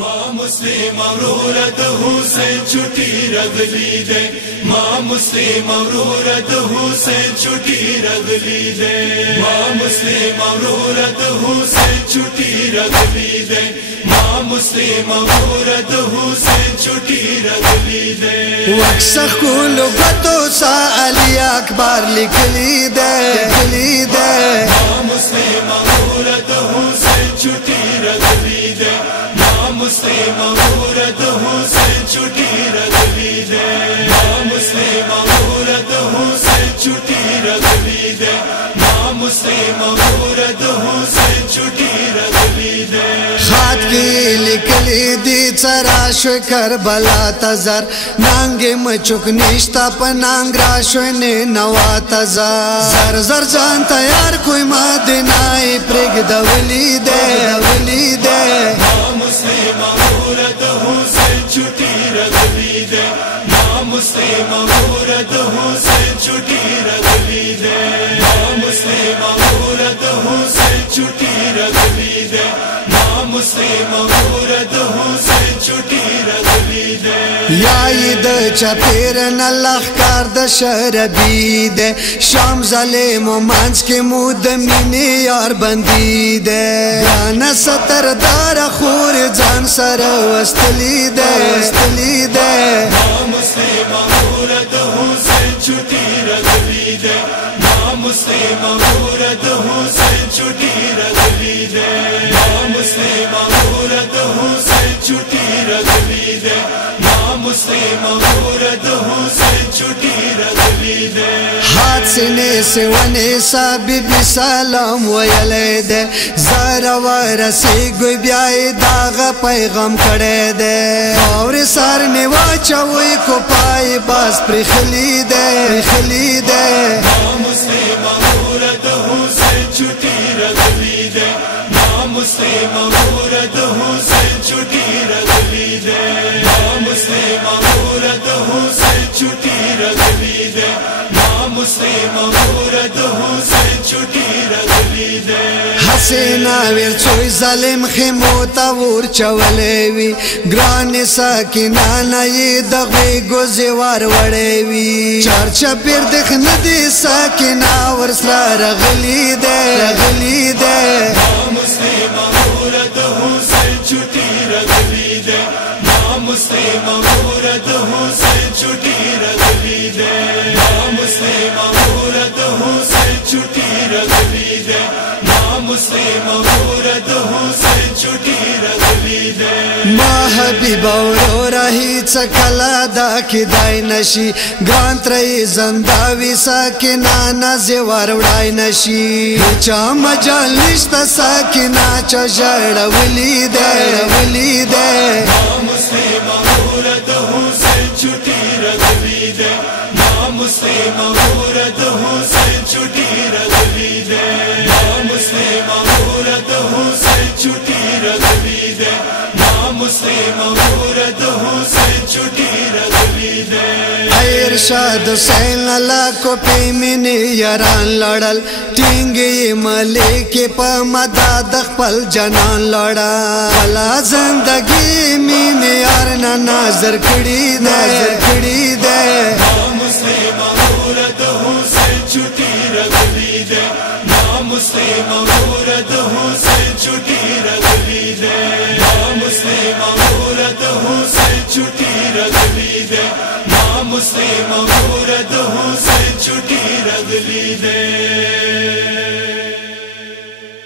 माँ मुस्लिम औरत हुसैन छुट्टी रगली दे, माँ मुस्लिम औरत हुसैन छुट्टी रगली दे, माँ मुस्लिम औरत हुसैन छुट्टी रगली दे, माँ मुस्लिम औरत हुसैन छुट्टी रगली दे। वक्स कुल गतो सा अली अकबर लिखली दे, लिखली दे। माँ मुस्लिम औरत हुसैन छुट्टी रगली दे, माँ मुस्लिम औरत हुसैन छुट्टी रगली दे, माँ मुस्लिम औरत हुसैन छुट्टी रगली दे, माँ मुस्लिम औरत हुसैन छुट्टी रगली दे। खात की लिखली दी चराश करबला तजर, नांगे मचुक निश्ता पनांग राशने नवा तजर, जर जर जान तैयार कोई मदीनाई प्रिग दवली दे, दवली दे। माँ मुस्लिम औरत हुसैन छुट्टी रगली दे, माँ मुस्लिम औरत हुसैन छुट्टी रगली दे, माँ मुस्लिम औरत हुसैन छुट्टी रगली दे, माँ मुस्लिम औरत हुसैन छुट्टी रगली दे। याद चपेर नल्लाह कार द शरबी दे, शाम ज़ालिम मांस के मुद मिनी यार बंदी दे, गाना सतर दार खूर जान सर वस्तली दे, वस्तली दे। माँ मुस्लिम औरत हुसैन छुट्टी रगली दे, माँ मुस्लिम औरत हुसैन छुट्टी रगली दे, माँ मुस्लिम औरत हुसैन छुट्टी रगली दे, माँ मुस्लिम औरत हुसैन छुट्टी रगली दे। हाथ सीने से वने सा बीबी सलाम वयले दे, जरा वरसी गुई ब्याई दाग पैगम करे दे, और सर ने वाचोई को पाई बस प्रिखली दे, प्रिखली दे। माँ मुस्लिम औरत हुसैन छुट्टी रगली दे, माँ मुस्लिम औरत हुसैन छुट्टी रगली दे, माँ मुस्लिम औरत हुसैन छुट्टी रगली दे, माँ मुस्लिम औरत हुसैन छुट्टी रगली दे। हसीना वीर चोई जालिम खिमोता वूर चवलेवी, ग्रानी सकीना नई दगी गुज़वार वड़ेवी, चर्चा पिर दिख नदी सकीना वर्सरा रगली दे, रगली दे। माँ मुस्लिम औरत हुसैन छुट्टी रगली दे, माँ मुस्लिम औरत हुसैन छुट्टी रगली दे, माँ मुस्लिम औरत हुसैन छुट्टी रगली दे, माँ मुस्लिम औरत हुसैन छुट्टी रगली दे। माँ हबीबा रो रही चकला दा की दाई नशी, ग्रांत रही जंदावी सकीना नज़वार उड़ाई नशी, चा मजाल निश्ता सकीना चजड़ वली दे, वली दे। माँ मुस्लिम औरत हुसैन छुट्टी रगली दे, माँ मुस्लिम औरत हुसैन छुट्टी रगली दे, माँ मुस्लिम औरत हुसैन छुट्टी रगली दे, माँ मुस्लिम औरत हुसैन छुट्टी रगली दे। इरशाद हुसैन अल्लाह को पे मिनी यारान लड़ल, टिंगी मलिक पे मदद खपल जनान लड़ा, भला जिंदगी मिनी यार ना नजर कड़ी दे, नजर कड़ी दे। माँ मुस्लिम औरत हुसैन छुट्टी रगली दे, माँ मुस्लिम औरत हुसैन छुट्टी रगली दे, माँ मुस्लिम औरत हुसैन छुट्टी रगली दे, माँ मुस्लिम औरत हुसैन छुट्टी रगली दे।